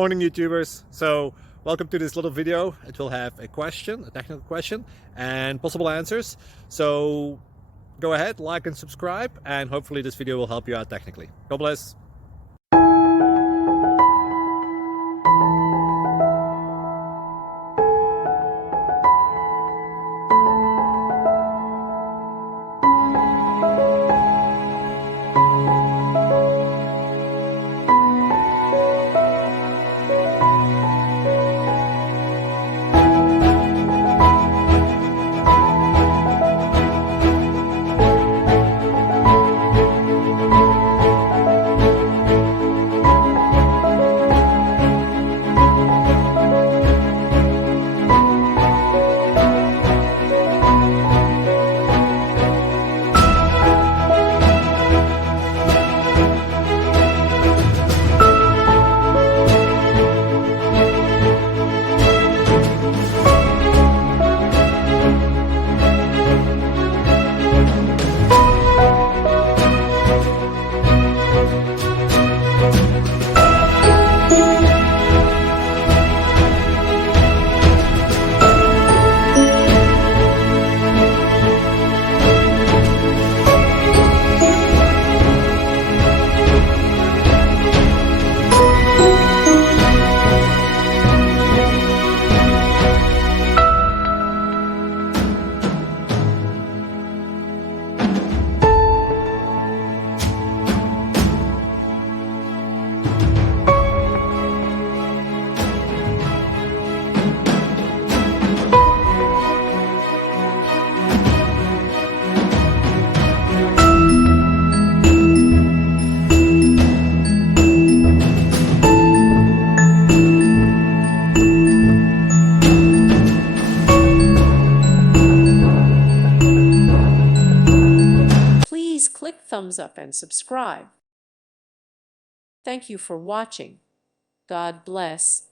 Morning YouTubers. So welcome to this little video. It will have a question, a technical question, and possible answers. So go ahead, like and subscribe, and hopefully this video will help you out technically. God bless. Please click thumbs up and subscribe. Thank you for watching. God bless.